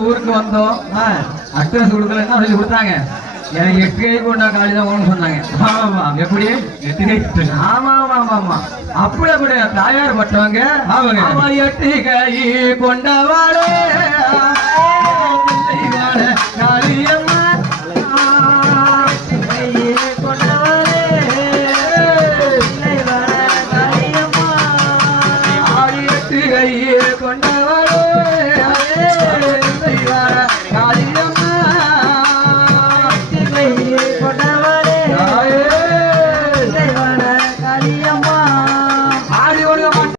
ஊருக்கு வந்தோம். அட்ரஸ் கொடுக்கலன்னா சொல்லி கொடுத்தாங்க. எனக்கு எட்டு கை கொண்டா காலி தான் சொன்னாங்க. ஆமா எப்படி? எட்டு கை ஆமா ஆமா ஆமா ஆமா. அப்படி அப்படி தாயார் பட்டவங்க அவங்க எட்டு கை கொண்டவாடே காளியம்மா. கொண்டவாடே